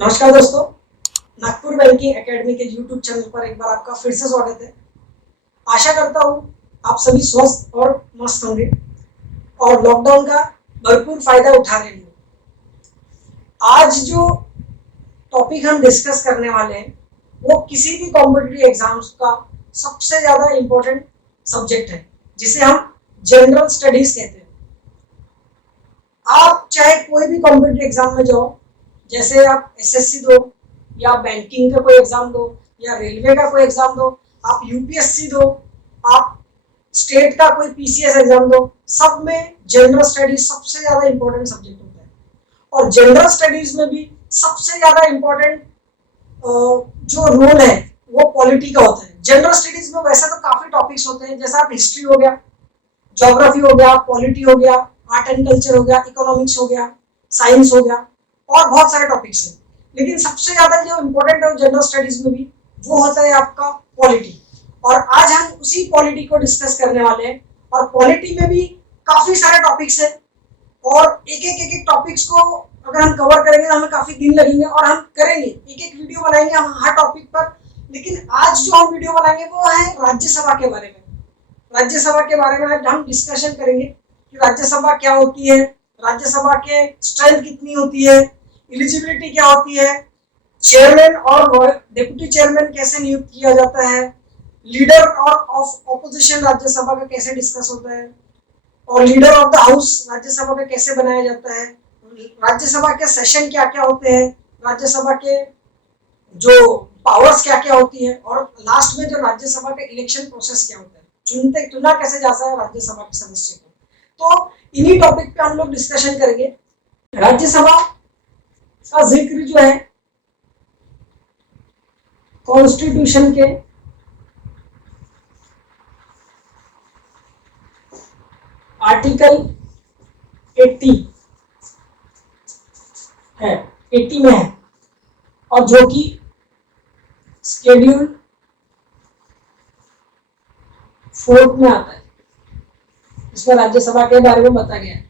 नमस्कार दोस्तों, Nagpur banking academy के यूट्यूब चैनल पर एक बार आपका फिर से स्वागत है। आशा करता हूँ आप सभी स्वस्थ और मस्त होंगे और लॉकडाउन का भरपूर फायदा उठा रहे होंगे। आज जो टॉपिक हम डिस्कस करने वाले हैं वो किसी भी कॉम्पिटिटिव एग्जाम्स का सबसे ज्यादा इम्पोर्टेंट सब्जेक्ट है, जिसे हम जनरल स्टडीज कहते हैं। आप चाहे कोई भी कॉम्पिटिटिव एग्जाम में जाओ, जैसे आप एसएससी दो या बैंकिंग का कोई एग्जाम दो या रेलवे का कोई एग्जाम दो, आप यूपीएससी दो, आप स्टेट का कोई पीसीएस एग्जाम दो, सब में जनरल स्टडीज सबसे ज्यादा इंपॉर्टेंट सब्जेक्ट होता है। और जनरल स्टडीज में भी सबसे ज्यादा इंपॉर्टेंट जो रोल है वो पॉलिटी का होता है। जनरल स्टडीज में वैसे तो काफी टॉपिक्स होते हैं, जैसा आप हिस्ट्री हो गया, ज्योग्राफी हो गया, पॉलिटी हो गया, आर्ट एंड कल्चर हो गया, इकोनॉमिक्स हो गया, साइंस हो गया और बहुत सारे टॉपिक्स हैं। लेकिन सबसे ज्यादा जो इम्पोर्टेंट है जनरल स्टडीज में भी वो होता है आपका पॉलिटी। और आज हम उसी पॉलिटी को डिस्कस करने वाले हैं। और पॉलिटी में भी काफी सारे टॉपिक्स हैं और एक एक टॉपिक्स को अगर हम कवर करेंगे तो हमें काफी दिन लगेंगे और हम करेंगे, एक वीडियो बनाएंगे हम हर टॉपिक पर। लेकिन आज जो हम वीडियो बनाएंगे वो है राज्यसभा के बारे में। राज्यसभा के बारे में आज हम डिस्कशन करेंगे कि राज्यसभा क्या होती है, राज्यसभा के स्ट्रेंथ कितनी होती है, एलिजिबिलिटी क्या होती है, चेयरमैन और डिप्टी चेयरमैन कैसे नियुक्त किया जाता है, लीडर और ऑफ ऑपोजिशन राज्यसभा का कैसे डिस्कस होता है, और leader of the house Rajya Sabha का कैसे बनाया जाता है, राज्यसभा के सेशन क्या क्या होते हैं, राज्यसभा के जो पावर्स क्या क्या होती है, और लास्ट में जो राज्यसभा का इलेक्शन प्रोसेस क्या होता है, चुना कैसे जाता है राज्यसभा के सदस्य को। तो इन्हीं टॉपिक पे हम लोग डिस्कशन करेंगे। राज्यसभा का जिक्र जो है कॉन्स्टिट्यूशन के आर्टिकल 80 है, 80 में है, और जो कि शेड्यूल 4 में आता है। इसमें राज्यसभा के बारे में बताया गया है।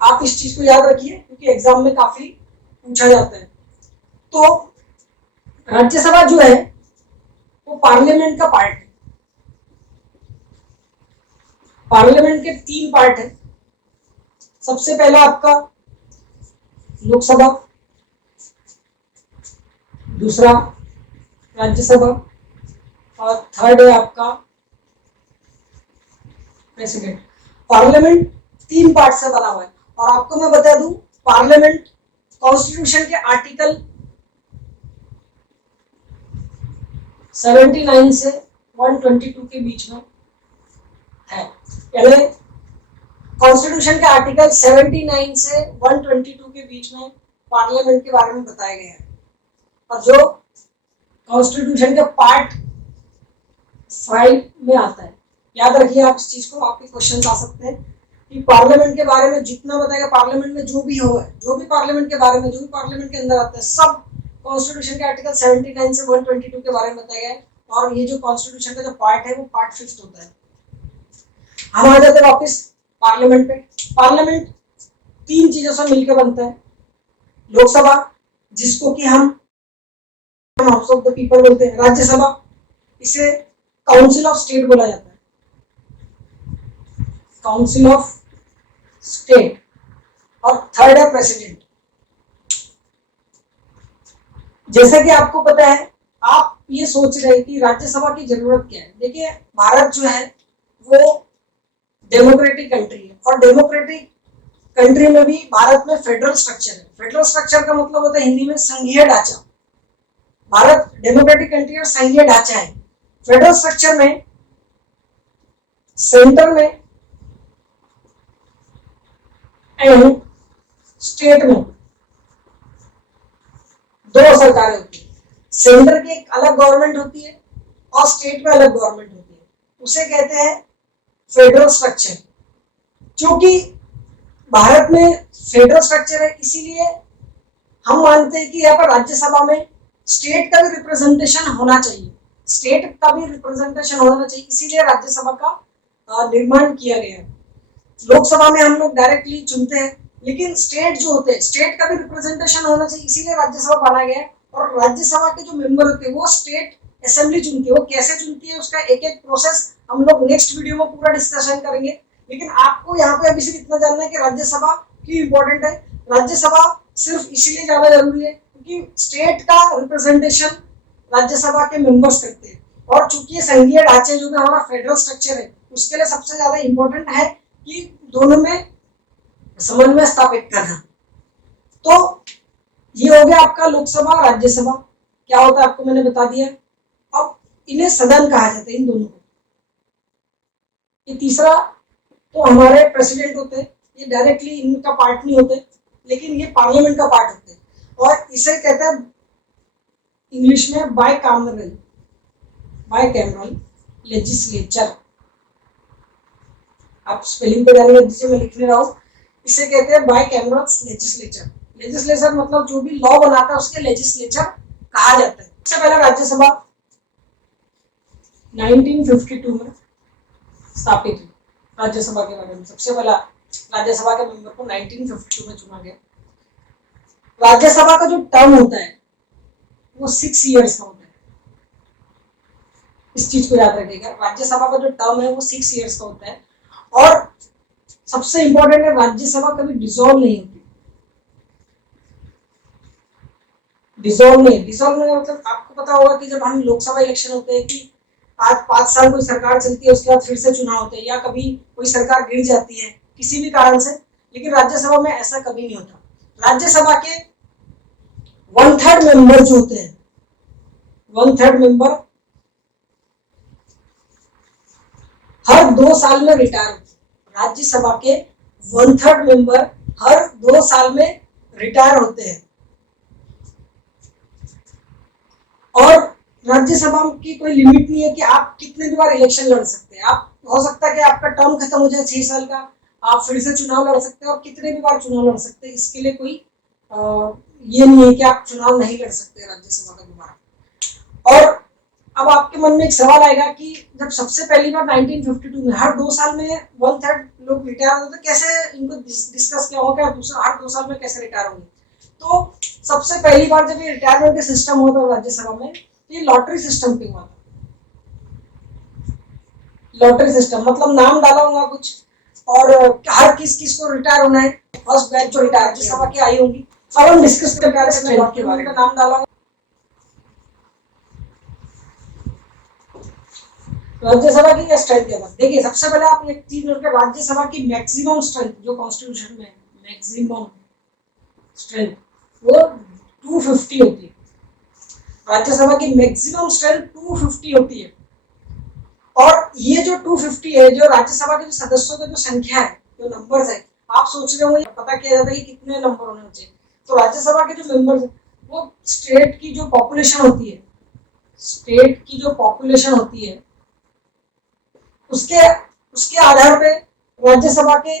आप इस चीज को याद रखिए क्योंकि एग्जाम में काफी पूछा जाता है। तो राज्यसभा जो है वो पार्लियामेंट का पार्ट है। पार्लियामेंट के 3 पार्ट है। सबसे पहला आपका लोकसभा, दूसरा राज्यसभा और थर्ड है आपका प्रेसिडेंट। पार्लियामेंट 3 पार्ट से बना हुआ है। और आपको मैं बता दूं, पार्लियामेंट कॉन्स्टिट्यूशन के आर्टिकल 79 से 122 के बीच में है। यानी कॉन्स्टिट्यूशन के आर्टिकल 79 से 122 के बीच में पार्लियामेंट के बारे में बताया गया है। और जो कॉन्स्टिट्यूशन के पार्ट 5 में आता है, याद रखिए आप इस चीज को, आपके क्वेश्चन आ सकते हैं कि पार्लियामेंट के बारे में जितना बताएगा, पार्लियामेंट में जो भी हो है, जो भी पार्लियामेंट के बारे में, जो भी पार्लियामेंट के अंदर आता है, सब कॉन्स्टिट्यूशन के आर्टिकल 79 से 122 के बारे में बताया गया है। और ये जो कॉन्स्टिट्यूशन का जो पार्ट है वो पार्ट 5 होता है। हम आ जाते हैं वापस पार्लियामेंट पे। पार्लियामेंट 3 चीजों से मिलकर बनता है। लोकसभा, जिसको कि हम हाउस ऑफ द पीपल बोलते हैं। राज्यसभा, इसे काउंसिल ऑफ स्टेट बोला जाता है, काउंसिल ऑफ स्टेट। और थर्ड है प्रेसिडेंट। जैसा कि आपको पता है, आप ये सोच रहे हैं कि राज्यसभा की जरूरत क्या है। देखिए, भारत जो है वो डेमोक्रेटिक कंट्री है और डेमोक्रेटिक कंट्री में भी भारत में फेडरल स्ट्रक्चर है। फेडरल स्ट्रक्चर का मतलब होता है हिंदी में संघीय ढांचा। भारत डेमोक्रेटिक कंट्री और संघीय ढांचा है। फेडरल स्ट्रक्चर में सेंटर में एंड स्टेट में 2 सरकारें होती है। सेंटर की एक अलग गवर्नमेंट होती है और स्टेट में अलग गवर्नमेंट होती है। उसे कहते हैं फेडरल स्ट्रक्चर। क्योंकि भारत में फेडरल स्ट्रक्चर है, इसीलिए हम मानते हैं कि यहाँ पर राज्यसभा में स्टेट का भी रिप्रेजेंटेशन होना चाहिए। स्टेट का भी रिप्रेजेंटेशन होना चाहिए, इसीलिए राज्यसभा का निर्माण किया गया है। लोकसभा में हम लोग डायरेक्टली चुनते हैं लेकिन स्टेट जो होते हैं, स्टेट का भी रिप्रेजेंटेशन होना चाहिए, इसीलिए राज्यसभा बनाया गया है। और राज्यसभा के जो मेंबर होते हैं वो स्टेट असेंबली चुनती है। वो कैसे चुनती है उसका एक एक प्रोसेस हम लोग नेक्स्ट वीडियो में पूरा डिस्कशन करेंगे। लेकिन आपको यहाँ पे अभी सिर्फ इतना जानना है कि राज्यसभा क्यों इंपॉर्टेंट है। राज्यसभा सिर्फ इसीलिए ज्यादा जरूरी है क्योंकि स्टेट का रिप्रेजेंटेशन राज्यसभा के मेंबर्स करते हैं। और चूंकि ये संघीय ढांचे जो हमारा फेडरल स्ट्रक्चर है उसके लिए सबसे ज्यादा इंपॉर्टेंट है कि दोनों में समन्वय स्थापित करना। तो ये हो गया आपका लोकसभा राज्यसभा क्या होता है आपको मैंने बता दिया। अब इन्हें सदन कहा जाता है इन दोनों को। ये तीसरा तो हमारे प्रेसिडेंट होते हैं, ये डायरेक्टली इनका पार्ट नहीं होते लेकिन ये पार्लियामेंट का पार्ट होते हैं और इसे कहते हैं इंग्लिश में बाइकैमरल लेजिस्लेचर। आप स्पेलिंग पे ध्यान दीजिए, मैं लिखने रहा हूँ। इसे कहते हैं बाइकैमरल लेजिस्लेचर। लेजिस्लेचर मतलब जो भी लॉ बनाता है उसके लेजिस्लेचर कहा जाता है। सबसे पहला राज्यसभा 1952 में स्थापित हुई। राज्यसभा के बारे में सबसे पहला राज्यसभा के मेंबर को 1952 में चुना गया। राज्यसभा का जो टर्म होता है वो 6 इयर्स का होता है। इस चीज को याद रखिएगा, राज्यसभा का जो टर्म है वो 6 इयर्स का होता है। और सबसे इंपॉर्टेंट है राज्यसभा कभी डिसॉल्व नहीं होती। डिसॉल्व नहीं मतलब आपको पता होगा कि जब हम लोकसभा इलेक्शन होते हैं कि आज 5 साल कोई सरकार चलती है उसके बाद फिर से चुनाव होते हैं या कभी कोई सरकार गिर जाती है किसी भी कारण से, लेकिन राज्यसभा में ऐसा कभी नहीं होता। राज्यसभा के 1/3 मेंबर जो होते हैं 1/3 मेंबर हर 2 साल में रिटायर होते हैं। राज्यसभा के 1/3 मेंबर हर 2 साल में रिटायर होते हैं। और राज्यसभा की कोई लिमिट नहीं है कि आप कितने भी बार इलेक्शन लड़ सकते हैं। आप हो सकता है कि आपका टर्म खत्म हो जाए 6 साल का, आप फिर से चुनाव लड़ सकते हैं और कितने भी बार चुनाव लड़ सकते हैं। इसके लिए कोई ये नहीं है कि आप चुनाव नहीं लड़ सकते राज्यसभा का दोबारा। और अब आपके मन में एक सवाल आएगा कि जब सबसे पहली बार 1952 में हर 2 साल में 1/3 लोग रिटायर होते तो कैसे इनको डिस्कस किया होगा दूसरा हर 2 साल में कैसे रिटायर होंगे। तो सबसे पहली बार जब ये रिटायरमेंट का सिस्टम हुआ था राज्यसभा में ये लॉटरी सिस्टम पे हुआ था। लॉटरी सिस्टम मतलब नाम डाला होगा कुछ और हर किस को रिटायर होना है, फर्स्ट बैच जो रिटायर राज्यसभा की आई होंगी। अब हम डिस्कस करते हैं लॉटरी के बारे में। नाम डाला राज्यसभा की क्या स्ट्रेंथ है। देखिए सबसे पहले आप एक चीज नोट कर, राज्यसभा की मैक्सिमम स्ट्रेंथ जो कॉन्स्टिट्यूशन में मैक्सिमम स्ट्रेंथ वो 250 होती है। राज्यसभा की मैक्सिमम स्ट्रेंथ 250 होती है। और ये जो 250 है जो राज्यसभा के जो सदस्यों की जो संख्या है जो नंबर्स है, आप सोच रहे होंगे पता किया जाता है कि कितने नंबर होने चाहिए। तो राज्यसभा के जो मेंबर्स वो स्टेट की जो पॉपुलेशन होती है, स्टेट की जो पॉपुलेशन होती है उसके उसके आधार पे राज्यसभा के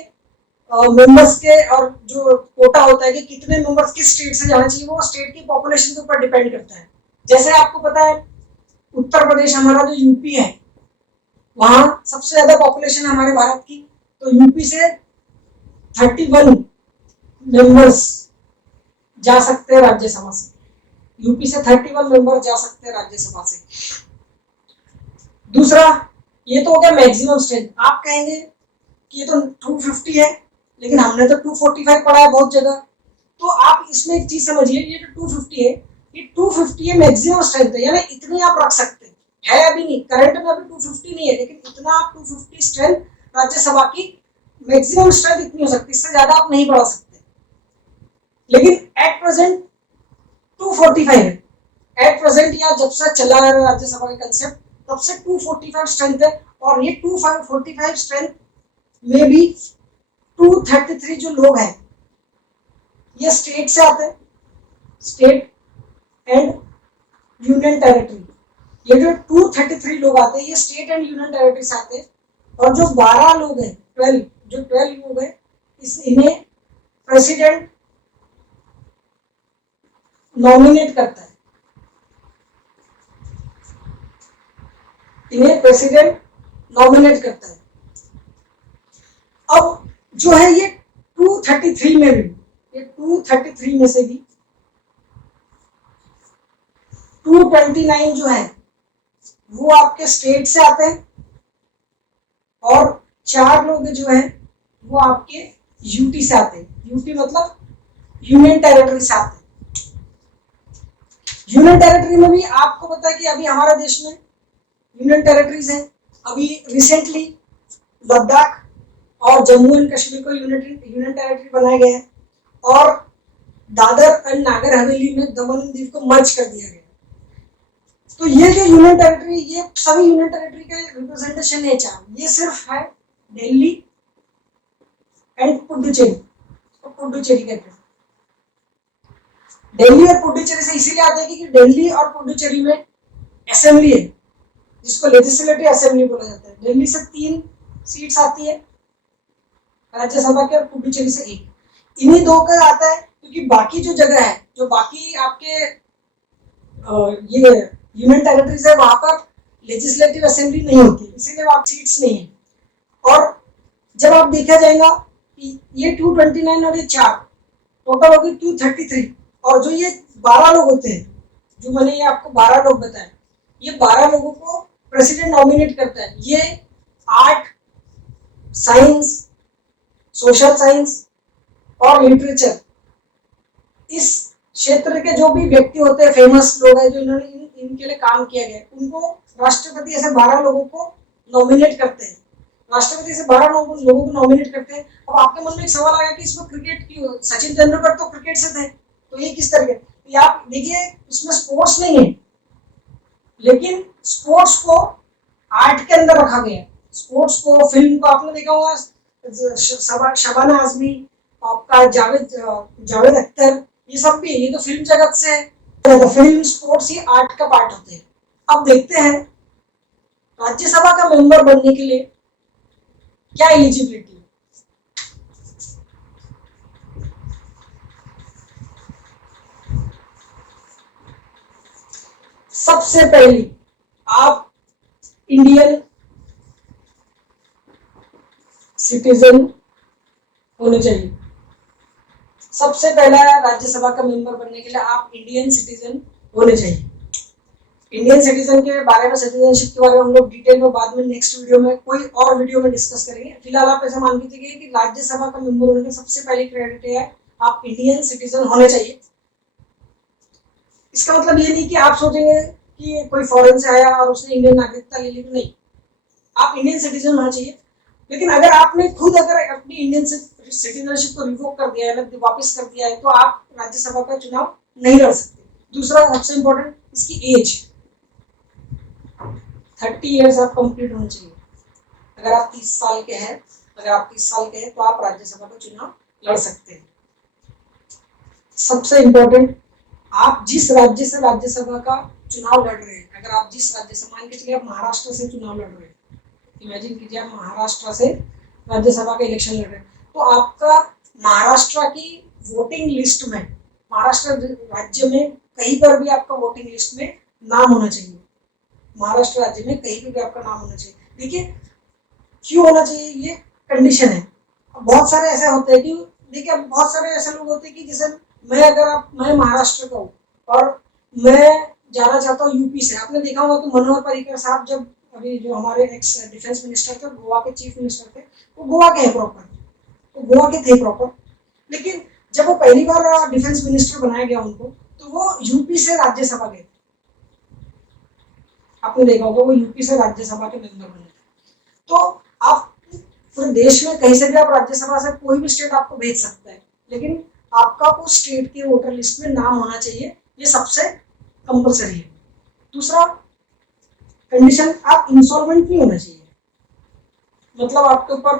मेंबर्स के और जो कोटा होता है कि कितने मेंबर्स किस स्टेट से जाना चाहिए वो स्टेट की पॉपुलेशन के ऊपर डिपेंड करता है। जैसे आपको पता है उत्तर प्रदेश हमारा जो यूपी है वहां सबसे ज्यादा पॉपुलेशन है हमारे भारत की, तो यूपी से 31 मेंबर्स जा सकते हैं राज्यसभा से। यूपी से 31 मेंबर जा सकते हैं राज्यसभा से। दूसरा ये तो हो गया मैक्सिमम स्ट्रेंथ। आप कहेंगे कि ये तो 250 है लेकिन हमने तो 245 पढ़ा है बहुत जगह। तो आप इसमें एक चीज समझिए, ये जो 250 है ये 250 है मैक्सिमम स्ट्रेंथ है, यानी इतनी आप रख सकते हैं। है अभी नहीं, करंट में अभी 250 नहीं है लेकिन इतना आप 250 स्ट्रेंथ राज्यसभा की मैक्सिमम स्ट्रेंथ इतनी हो सकती है, इससे ज्यादा आप नहीं बढ़ा सकते। लेकिन एट प्रेजेंट 245 है। एट प्रेजेंट या जब से चला है राज्यसभा का कंसेप्ट तब से 245 स्ट्रेंथ है। और ये 245 स्ट्रेंथ में भी 233 जो लोग हैं ये स्टेट से आते हैं, स्टेट एंड यूनियन टेरिटरी। ये जो 233 लोग आते हैं ये स्टेट एंड यूनियन टेरिटरी से आते हैं। और जो 12 लोग हैं 12 लोग हैं इन्हें प्रेसिडेंट नॉमिनेट करता है। इन्हें प्रेसिडेंट नॉमिनेट करता है। अब जो है ये 233 में भी, ये 233 में से भी 229 जो है वो आपके स्टेट से आते हैं और 4 लोग जो है वो आपके यूटी से आते हैं। यूटी मतलब यूनियन टेरिटरी से आते हैं। यूनियन टेरिटरी में भी आपको पता है कि अभी हमारे देश में यूनियन टेरिटरीज हैं। अभी रिसेंटली लद्दाख और जम्मू एंड कश्मीर को यूनियन टेरिटरी बनाया गया है और दादर एंड नागर हवेली में दमन एंड दीव को मर्ज कर दिया गया। तो ये जो यूनियन टेरिटरी, ये सभी यूनियन टेरिटरी के रिप्रेजेंटेशन है चार, ये सिर्फ है दिल्ली एंड पुडुचेरी। तो पुडुचेरी कहते हैं। दिल्ली और पुडुचेरी से इसीलिए आते हैं कि दिल्ली और पुडुचेरी में असेंबली है जिसको लेजिस्लेटिव असेंबली बोला जाता है। दिल्ली से 3 सीट्स आती है राज्यसभा के और पुडुचेरी से 1। इन्हीं 2 का आता है क्योंकि बाकी जो जगह है, जो बाकी आपके ये यूनियन टेरिटरीज है, वहां पर लेजिस्लेटिव असेंबली नहीं होती, इसीलिए वहां सीट्स नहीं है। और जब आप देखा जाएगा कि ये 229 और ये 4 टोटल होगी 233 और जो ये 12 लोग होते हैं, जो मैंने ये आपको 12 लोग बताए, ये 12 लोगों को प्रेसिडेंट नॉमिनेट करता है। ये आर्ट, साइंस, सोशल साइंस और लिटरेचर, इस क्षेत्र के जो भी व्यक्ति होते हैं, फेमस लोग हैं जो इन्होंने इनके लिए काम किया गया, उनको राष्ट्रपति ऐसे 12 लोगों को नॉमिनेट करते हैं। राष्ट्रपति से 12 लोगों को नॉमिनेट करते हैं। अब आपके मन में एक सवाल आएगा कि इसमें क्रिकेट क्यों, सचिन तेंदुलकर तो क्रिकेट से थे, तो ये किस तरह के? तो आप देखिए इसमें स्पोर्ट्स नहीं है, लेकिन स्पोर्ट्स को आर्ट के अंदर रखा गया। स्पोर्ट्स को, फिल्म को आपने देखा होगा, शबाना आजमी, आपका जावेद अख्तर, ये सब भी, ये तो फिल्म जगत से है। तो फिल्म, स्पोर्ट्स, ये आर्ट का पार्ट होते हैं। अब देखते हैं राज्यसभा का मेंबर बनने के लिए क्या एलिजिबिलिटी है। सबसे पहली, आप इंडियन सिटीजन होने चाहिए। सबसे पहला राज्यसभा का मेंबर बनने के लिए आप इंडियन सिटीजन होने चाहिए। इंडियन सिटीजन के बारे में, सिटीजनशिप के बारे में हम लोग डिटेल में बाद में नेक्स्ट वीडियो में, कोई और वीडियो में डिस्कस करेंगे। फिलहाल आप ऐसा मान लीजिए कि राज्यसभा का मेंबर होने की सबसे पहली क्राइटेरिया है आप इंडियन सिटीजन होने चाहिए। इसका मतलब ये नहीं कि आप सोचेंगे कि कोई फॉरेन से आया और उसने इंडियन नागरिकता ले ली, नहीं, आप इंडियन सिटीजन होना चाहिए। लेकिन अगर आपने खुद अगर अपनी इंडियन सिटीजनशिप को रिवोक कर दिया है, वापस कर दिया है, तो आप राज्यसभा का चुनाव नहीं लड़ सकते। दूसरा सबसे इंपॉर्टेंट, इसकी एज 30 ईयर्स आप कंप्लीट होनी चाहिए। अगर आप 30 साल के हैं, तो आप राज्यसभा का चुनाव लड़ सकते हैं। सबसे इंपॉर्टेंट, आप जिस राज्य से राज्यसभा का चुनाव लड़ रहे हैं, अगर आप जिस राज्य से, मान के चलिए आप महाराष्ट्र से चुनाव लड़ रहे हैं, इमेजिन कीजिए आप महाराष्ट्र से राज्यसभा का इलेक्शन लड़ रहे हैं, तो आपका महाराष्ट्र की वोटिंग लिस्ट में, महाराष्ट्र राज्य में कहीं पर भी आपका वोटिंग लिस्ट में नाम होना चाहिए। महाराष्ट्र राज्य में कहीं भी आपका नाम होना चाहिए। देखिए क्यों होना चाहिए, ये कंडीशन है। बहुत सारे ऐसे होते हैं कि देखिए, बहुत सारे ऐसे लोग होते हैं कि जैसे मैं महाराष्ट्र का हूँ और मैं जाना चाहता हूँ यूपी से। आपने देखा होगा कि मनोहर पर्रिकर साहब, जब अभी जो हमारे एक्स डिफेंस मिनिस्टर थे, गोवा के चीफ मिनिस्टर थे, वो गोवा के हैं प्रॉपर, तो गोवा के थे प्रॉपर। लेकिन जब वो पहली बार डिफेंस मिनिस्टर बनाया गया उनको, तो वो यूपी से राज्यसभा गए। आपने देखा होगा वो यूपी से राज्यसभा के मेंबर बने। तो आप पूरे देश में कहीं से भी आप राज्यसभा से, कोई भी स्टेट आपको भेज सकता है, लेकिन आपका उस स्टेट के वोटर लिस्ट में नाम होना चाहिए, ये सबसे कंपलसरी है। दूसरा कंडीशन, आप इंसॉल्वेंट नहीं होना चाहिए। मतलब आपके ऊपर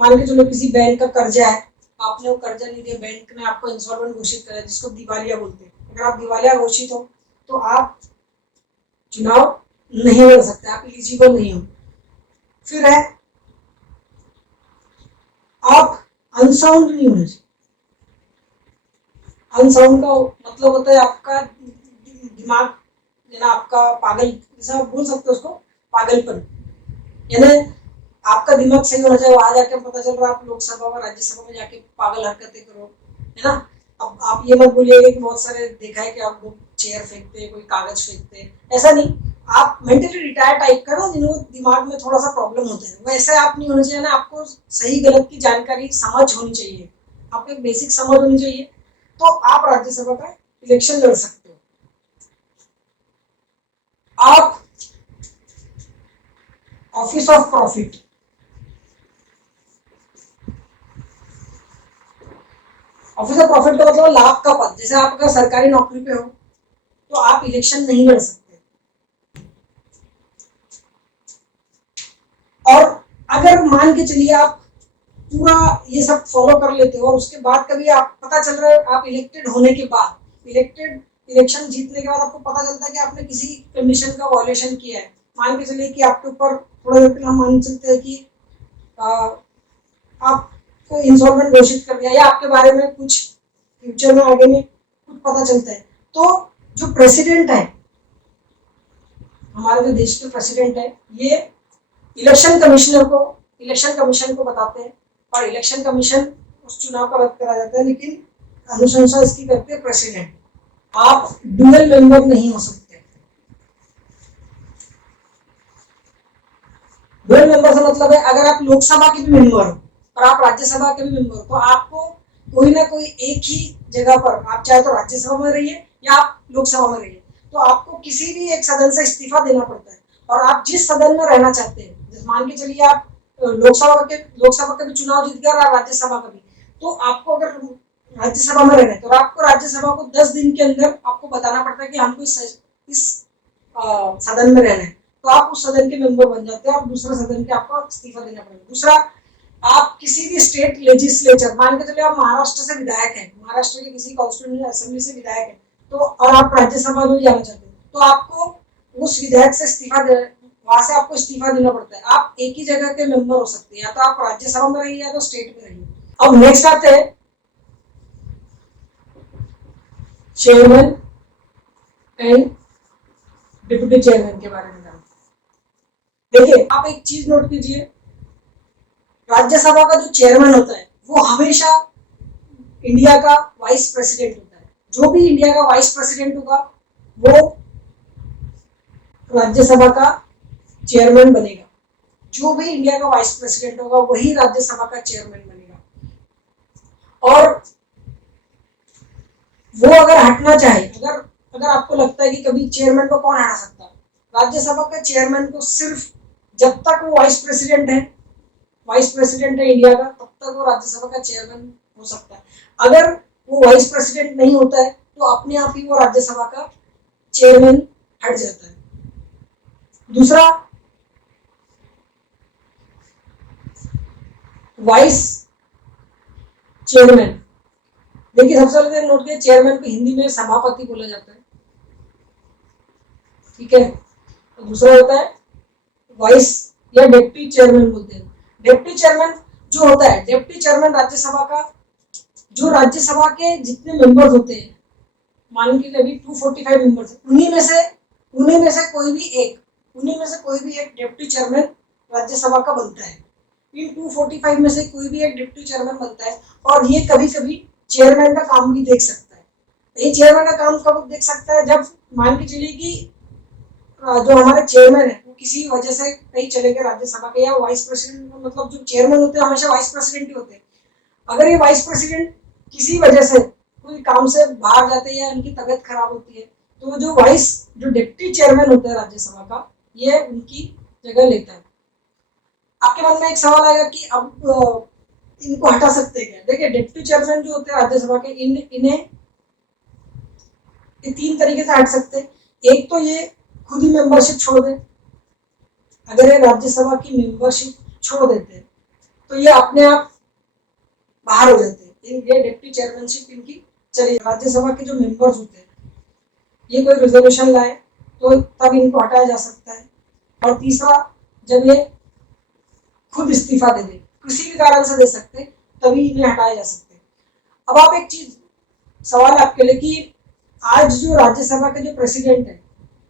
मान के चलो किसी बैंक का कर्जा है, आपने वो कर्जा नहीं दिया, बैंक ने आपको इंसॉल्वेंट घोषित करा, जिसको दिवालिया बोलते हैं। अगर आप दिवालिया घोषित हो तो आप चुनाव नहीं लड़ सकते, आप एलिजिबल नहीं हो। फिर है, आप अनसाउंड नहीं होने चाहिए। अनसाउंड का मतलब होता है आपका दिमाग, यानी आपका पागल, जैसा आप बोल सकते हो उसको, पागलपन। यानी आपका दिमाग सही होना चाहिए। वहां जाके पता चल रहा है आप लोकसभा और राज्यसभा में जाके पागल हरकतें करो, है ना। अब आप ये मत भूलिएगा कि बहुत सारे देखा है कि आप लोग चेयर फेंकते हैं, कोई कागज फेंकते हैं, ऐसा नहीं। आप मेंटली रिटायर टाइप का ना, जिनको दिमाग में थोड़ा सा प्रॉब्लम होता है, वैसे आप नहीं होना चाहिए ना। आपको सही गलत की जानकारी समझ होनी चाहिए, आपको एक बेसिक समझ होनी चाहिए, तो आप राज्यसभा का इलेक्शन लड़ सकते हो। आप office of profit, office of profit का मतलब लाभ का पद। जैसे आप अगर सरकारी नौकरी पे हो तो आप इलेक्शन नहीं लड़ सकते। और अगर मान के चलिए आप पूरा ये सब फॉलो कर लेते हो और उसके बाद कभी आप पता चल रहा है, आप इलेक्टेड होने के बाद, इलेक्शन जीतने के बाद आपको पता चलता है कि आपने किसी कंडीशन का वायलेशन किया है। मान के चलिए कि आपके ऊपर, थोड़ा देर पहले हम मान सकते हैं कि आपको इंसॉल्वेंट घोषित कर दिया, या आपके बारे में कुछ फ्यूचर में आगे में कुछ पता चलता है, तो जो प्रेसिडेंट है, हमारे जो देश के प्रेसिडेंट है, ये इलेक्शन कमीशन को बताते हैं, और इलेक्शन कमीशन उस चुनाव का रद्द करा जाता है, लेकिन अनुशंसा इसकी करते हैं प्रेसिडेंट। आप ड्यूअल मेंबर नहीं हो सकते। ड्यूअल मेंबर से मतलब है, अगर आप लोकसभा के भी मेंबर हो और आप राज्यसभा के भी मेंबर हो, तो आपको कोई ना कोई एक ही जगह पर, आप चाहे तो राज्यसभा में रहिए या आप लोकसभा में रहिए, तो आपको किसी भी एक सदन से इस्तीफा देना पड़ता है। और आप जिस सदन में रहना चाहते हैं, जैसे मान के चलिए आप लोकसभा का भी चुनाव जीत गया और राज्यसभा का भी, तो आपको अगर राज्यसभा में रहना है तो आपको राज्यसभा को 10 दिन के अंदर आपको बताना पड़ता है कि हमको इस सदन में रहना है, तो आप उस सदन के मेंबर बन जाते हैं और दूसरे सदन के आपको इस्तीफा देना पड़ेगा। दूसरा, आप किसी भी स्टेट लेजिस्लेचर, मान के चलिए आप महाराष्ट्र से विधायक हैं, महाराष्ट्र के किसी कॉन्स्टिट्यूएंट असेंबली से विधायक हैं, तो और आप राज्यसभा में जाना चाहते हैं, तो आपको उस विधायक से वहां से आपको इस्तीफा देना पड़ता है। आप एक ही जगह के मेंबर हो सकते हैं, या तो आप राज्यसभा में रहिए या तो स्टेट में रहिए। अब नेक्स्ट आते हैं चेयरमैन एंड डिप्टी चेयरमैन के बारे में। देखिए, आप एक चीज नोट कीजिए, राज्यसभा का जो चेयरमैन होता है वो हमेशा इंडिया का वाइस प्रेसिडेंट होता है। जो भी इंडिया का वाइस प्रेसिडेंट होगा वो राज्यसभा का चेयरमैन बनेगा। जो भी इंडिया का वाइस प्रेसिडेंट होगा वही राज्यसभा का चेयरमैन बनेगा। और वो अगर हटना चाहे, अगर आपको लगता है कि कभी चेयरमैन को कौन हटा सकता है, राज्यसभा का चेयरमैन को सिर्फ जब तक वो वाइस प्रेसिडेंट है इंडिया का, तब तक वो राज्यसभा का चेयरमैन हो सकता है। अगर वो वाइस प्रेसिडेंट नहीं होता है तो अपने आप ही वो राज्यसभा का चेयरमैन हट जाता है। दूसरा, वाइस चेयरमैन, देखिए सबसे पहले नोट किया, चेयरमैन को हिंदी में सभापति बोला जाता है, ठीक है। तो दूसरा होता है वाइस या डिप्टी चेयरमैन बोलते हैं। डिप्टी चेयरमैन जो होता है, डिप्टी चेयरमैन राज्यसभा का, जो राज्यसभा के जितने मेंबर्स होते हैं, मान के अभी 245 मेंबर्स, उन्हीं में से कोई भी एक डिप्टी चेयरमैन राज्यसभा का बनता है। इन 245 में से कोई भी एक डिप्टी चेयरमैन बनता है, और ये कभी कभी चेयरमैन का काम भी देख सकता है। ये चेयरमैन का काम कब देख सकता है, जब मान के चलिए कि जो हमारे चेयरमैन है वो किसी वजह से कहीं चले गए राज्यसभा के, या वाइस प्रेसिडेंट, मतलब जो चेयरमैन होते हैं हमेशा वाइस प्रेसिडेंट ही होते हैं। अगर ये वाइस प्रेसिडेंट किसी वजह से कोई काम से बाहर जाते हैं या उनकी तबीयत खराब होती है, तो जो डिप्टी चेयरमैन होता है राज्यसभा का, ये उनकी जगह लेता है। आपके मन में एक सवाल आएगा कि अब इनको हटा सकते हैं क्या? देखिए, डिप्टी चेयरमैन जो होते हैं राज्यसभा के, इन्हें 3 तरीके से हट सकते हैं। एक तो ये खुद ही मेंबरशिप छोड़ दे, अगर ये राज्यसभा की मेंबरशिप छोड़ देते हैं तो ये अपने आप बाहर हो जाते हैं, ये डिप्टी चेयरमैनशिप इनकी चली। राज्यसभा के जो मेंबर्स होते हैं, ये कोई रिजोल्यूशन लाए तो तब इनको हटाया जा सकता है। और तीसरा, जब ये खुद इस्तीफा दे दे, किसी भी कारण से दे सकते, तभी इन्हें हटाया जा सकते हैं। अब आप एक चीज, सवाल आपके लिए कि आज जो राज्यसभा के जो प्रेसिडेंट है,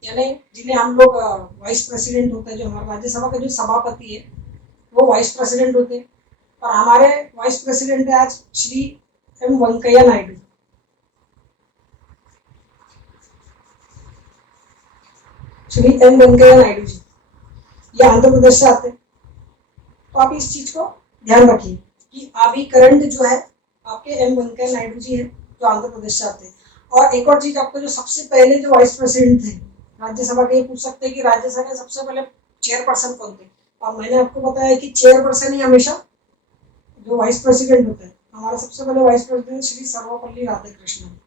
यानी जिन्हें हम लोग वाइस प्रेसिडेंट होता है, जो हमारा राज्यसभा का जो सभापति है, वो वाइस प्रेसिडेंट होते हैं, और हमारे वाइस प्रेसिडेंट है आज श्री एम वेंकैया नायडू। श्री एम वेंकैया नायडू जी, ये आंध्र प्रदेश से आते हैं। तो आप इस चीज को ध्यान रखिए कि अभी करंट जो है आपके एम वेंकैया नायडू जी है, जो आंध्र प्रदेश से आते हैं। और एक और चीज, आपको जो सबसे पहले जो वाइस प्रेसिडेंट थे राज्यसभा के, ये पूछ सकते हैं कि राज्यसभा के सबसे पहले चेयरपर्सन कौन थे। और मैंने आपको बताया कि चेयरपर्सन ही हमेशा जो वाइस प्रेसिडेंट होता है, हमारा सबसे पहले वाइस प्रेसिडेंट श्री सर्वपल्ली राधाकृष्णन।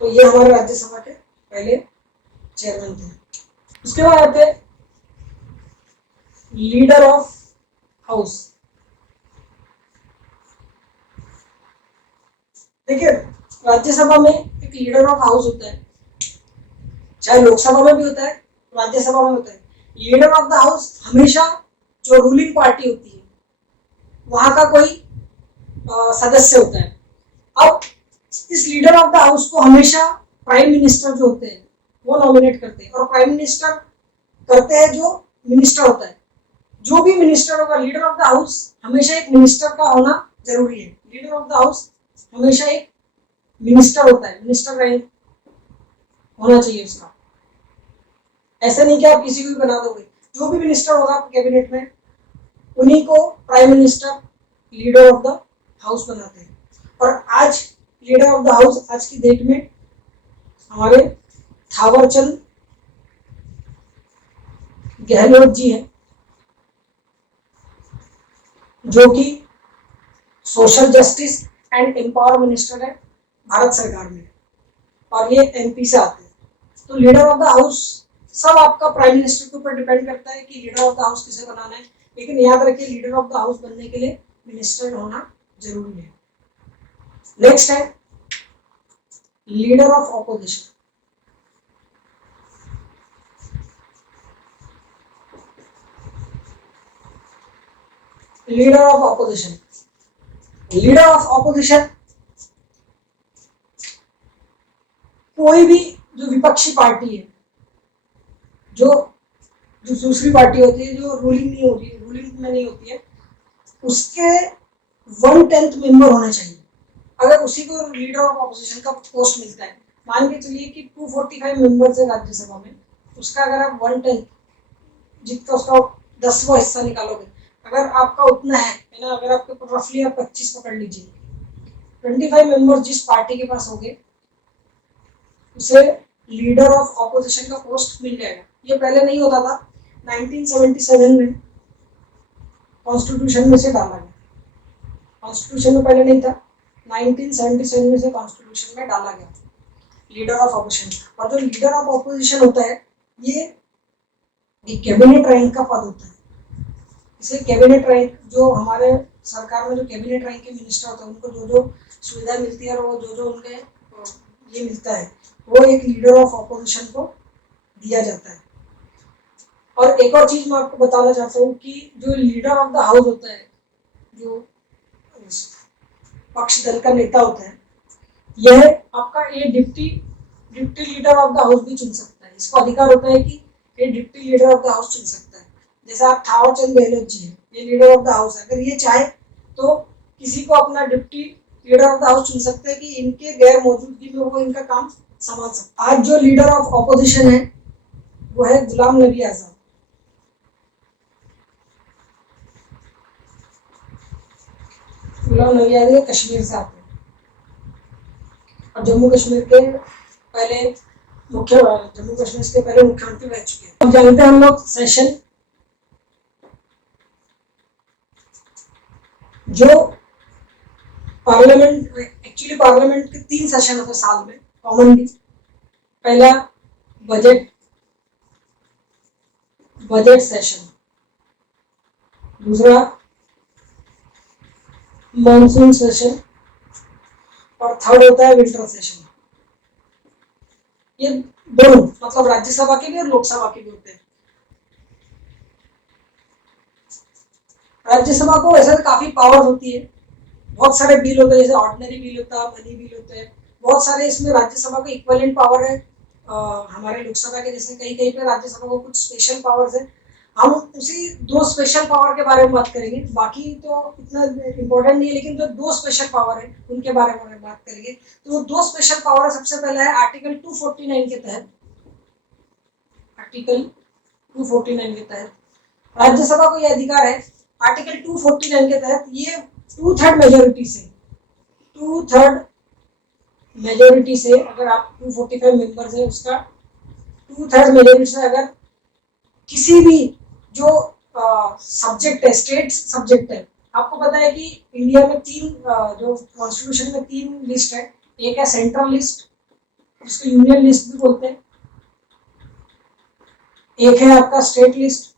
तो ये हमारे राज्यसभा के पहले चेयरमैन थे। उसके बाद आते हैं लीडर ऑफ हाउस। देखिए, राज्यसभा में एक लीडर ऑफ हाउस होता है, चाहे लोकसभा में भी होता है, राज्यसभा में होता है। लीडर ऑफ द हाउस हमेशा जो रूलिंग पार्टी होती है वहां का कोई सदस्य होता है। अब इस लीडर ऑफ द हाउस को हमेशा प्राइम मिनिस्टर जो होते हैं वो नॉमिनेट करते हैं, और प्राइम मिनिस्टर करते हैं जो मिनिस्टर होता है। जो भी मिनिस्टर होगा, लीडर ऑफ द हाउस हमेशा एक मिनिस्टर का होना जरूरी है। लीडर ऑफ द हाउस हमेशा एक मिनिस्टर होता है, मिनिस्टर रैंक होना चाहिए उसका। ऐसा नहीं कि आप किसी को भी बना दोगे। जो भी मिनिस्टर होगा कैबिनेट में, उन्हीं को prime minister leader of the house बनाते हैं। और आज लीडर ऑफ द हाउस आज की डेट में हमारे थावरचंद गहलोत जी हैं, जो कि social justice and empower minister है भारत सरकार में, और ये एमपी से आते हैं। तो लीडर ऑफ द हाउस सब आपका प्राइम मिनिस्टर के ऊपर डिपेंड करता है कि लीडर ऑफ द हाउस किसे बनाना है, लेकिन याद रखिए लीडर ऑफ द हाउस बनने के लिए मिनिस्टर होना जरूरी है। नेक्स्ट है leader of opposition. Leader of opposition, leader of opposition कोई भी जो विपक्षी पार्टी है, जो जो दूसरी पार्टी होती है, जो रूलिंग नहीं होती, रूलिंग में नहीं होती है, उसके 1/10 मेंबर होना चाहिए। अगर उसी को लीडर ऑफ ऑपोजिशन का पोस्ट मिलता है, मान के चलिए कि 245 मेंबर्स है राज्यसभा में, उसका अगर आप 1/10 जितना उसका 10वां हिस्सा निकालोगे, अगर आपका उतना है ना, अगर आपके रफली आप 25 पकड़ लीजिए, 25 मेंबर जिस पार्टी के पास होंगे उसे लीडर ऑफ ऑपोजिशन का पोस्ट मिल जाएगा। ये पहले नहीं होता था, 1977 में कॉन्स्टिट्यूशन में से डाला गया। कॉन्स्टिट्यूशन में पहले नहीं था, 1977 में से कॉन्स्टिट्यूशन में डाला गया लीडर ऑफ ऑपोजिशन। और जो लीडर ऑफ ऑपोजिशन होता है, ये एक कैबिनेट रैंक का पद होता है। इसे कैबिनेट रैंक, जो हमारे सरकार में जो कैबिनेट रैंक के मिनिस्टर होते हैं, उनको जो जो सुविधा मिलती है और वो जो जो उनके ये मिलता है, वो एक लीडर ऑफ ऑपोजिशन को दिया जाता है। और एक और चीज मैं आपको बताना चाहता हूँ कि जो लीडर ऑफ द हाउस होता है, जो पक्ष दल का नेता होता है, यह आपका ये deputy leader of the house भी चुन सकता है। इसको अधिकार होता है कि ये deputy leader of the house चुन सकता है। जैसे आप थावरचंद गहलोत जी हैं, ये लीडर ऑफ द हाउस है, अगर ये चाहे तो किसी को अपना deputy leader of the house चुन सकते हैं कि इनके गैर मौजूदगी में वो इनका काम संभाल सकता है। आज जो लीडर ऑफ ऑपोजिशन है वो है गुलाम नबी आजाद। गुलाम नबी आजाद कश्मीर से आते हैं और जम्मू कश्मीर के पहले मुख्यमंत्री रह चुके हैं। अब जानते हैं हम लोग सेशन, जो पार्लियामेंट, एक्चुअली पार्लियामेंट के 3 सेशन होते साल में कॉमनली। पहला बजट सेशन, दूसरा मॉनसून सेशन, और थर्ड होता है विंटर सेशन। ये दोनों मतलब राज्यसभा के भी और लोकसभा के भी होते हैं। राज्यसभा को वैसे तो काफी पावर होती है, बहुत सारे बिल होते हैं, जैसे ऑर्डिनरी बिल होता है, मनी बिल होते हैं, बहुत सारे इसमें राज्यसभा का इक्विवेलेंट पावर है हमारे लोकसभा के जैसे कहीं कहीं पे राज्यसभा को कुछ स्पेशल पावर्स है। हम उसी 2 स्पेशल पावर के बारे में बात करेंगे, बाकी तो इतना इम्पोर्टेंट नहीं है, लेकिन जो 2 स्पेशल पावर है उनके बारे में बात करेंगे। तो 2 स्पेशल पावर सबसे पहला है आर्टिकल 249 के तहत। आर्टिकल 249 के तहत राज्यसभा को यह अधिकार है, आर्टिकल 249 के तहत ये 2/3 मेजोरिटी से अगर आप 245 मेंबर्स है उसका 2/3 मेजोरिटी से अगर किसी भी जो सब्जेक्ट है, स्टेट सब्जेक्ट है, आपको पता है कि इंडिया में 3 जो कॉन्स्टिट्यूशन में 3 लिस्ट है। एक है सेंट्रल लिस्ट, उसको यूनियन लिस्ट भी बोलते हैं, एक है आपका स्टेट लिस्ट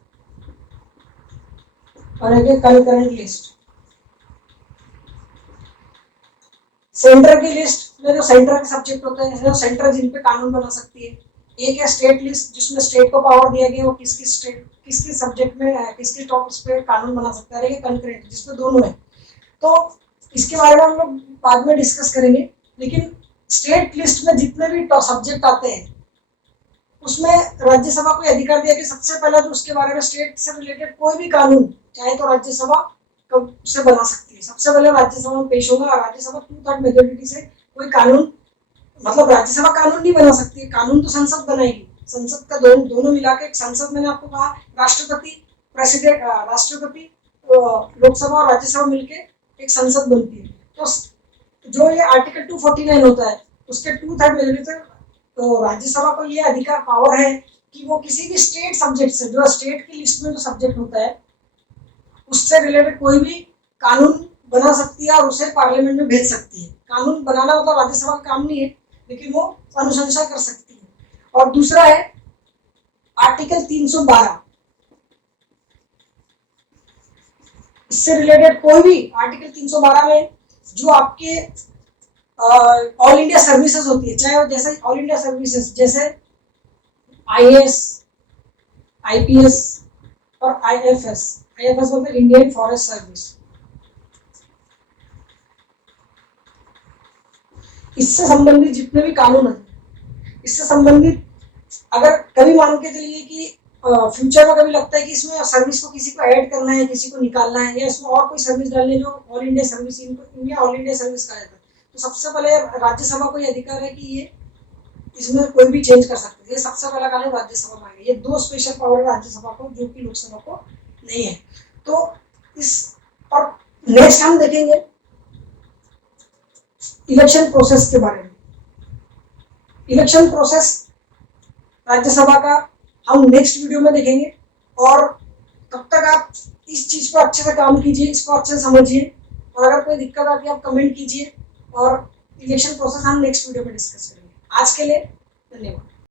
और एक है कंकरेंट लिस्ट। सेंटर की लिस्ट में जो सेंटर के सब्जेक्ट होते हैं, जो सेंटर जिन पे कानून बना सकती है। एक है स्टेट लिस्ट जिसमें स्टेट को पावर दिया गया वो किस किस सब्जेक्ट में किस टॉपिक्स पे कानून बना सकता है। कंकरेंट जिसमें दोनों है। तो इसके बारे में हम लोग बाद में डिस्कस करेंगे, लेकिन स्टेट लिस्ट में जितने भी सब्जेक्ट आते हैं उसमें राज्यसभा को अधिकार दिया कि सबसे पहले तो उसके बारे में स्टेट से रिलेटेड कोई भी कानून चाहे तो राज्यसभा से बना सकती है। सबसे पहले राज्यसभा में पेश होगा और राज्यसभा 2/3 मेजोरिटी से कोई कानून, मतलब राज्यसभा कानून नहीं बना सकती है, कानून तो संसद बनाएगी। संसद का दोनों मिला के संसद, मैंने आपको कहा राष्ट्रपति प्रेसिडेंट, राष्ट्रपति लोकसभा और राज्यसभा मिलकर एक संसद बनती है। तो जो ये आर्टिकल 249 होता है उसके 2/3 मेजोरिटी से तो राज्यसभा को ये अधिकार पावर है कि वो किसी भी स्टेट सब्जेक्ट से, जो स्टेट की लिस्ट में जो सब्जेक्ट होता है उससे रिलेटेड कोई भी कानून बना सकती है और उसे पार्लियामेंट में भेज सकती है। कानून बनाना मतलब राज्यसभा का काम नहीं है, लेकिन वो अनुशंसा कर सकती है। और दूसरा है आर्टिकल 312, इससे रिलेटेड कोई भी आर्टिकल 312 में जो आपके ऑल इंडिया सर्विसेज होती है, चाहे वो जैसे ऑल इंडिया सर्विसेज जैसे IAS, IPS और IFS बोलते हैं इंडियन फॉरेस्ट सर्विस, इससे संबंधित जितने भी कानून है, इससे संबंधित अगर कभी मान के चलिए कि फ्यूचर में कभी लगता है कि इसमें सर्विस को किसी को ऐड करना है, किसी को निकालना है, या इसमें और कोई सर्विस डालनी है जो ऑल इंडिया सर्विस, इनको इंडिया ऑल इंडिया सर्विस कहा जाता है, तो सबसे पहले राज्यसभा को ये अधिकार है कि ये इसमें कोई भी चेंज कर सकते हैं। ये सबसे पहला कानून राज्यसभा में आएगा। ये 2 स्पेशल पावर राज्यसभा को जो कि लोकसभा को नहीं है। तो इस और नेक्स्ट हम देखेंगे इलेक्शन प्रोसेस के बारे में। इलेक्शन प्रोसेस राज्यसभा का हम नेक्स्ट वीडियो में देखेंगे, और तब तक आप इस चीज को अच्छे से काम कीजिए, इसको अच्छे से समझिए, और अगर कोई दिक्कत आती है आप कमेंट कीजिए, और इलेक्शन प्रोसेस हम नेक्स्ट वीडियो में डिस्कस करेंगे। आज के लिए धन्यवाद।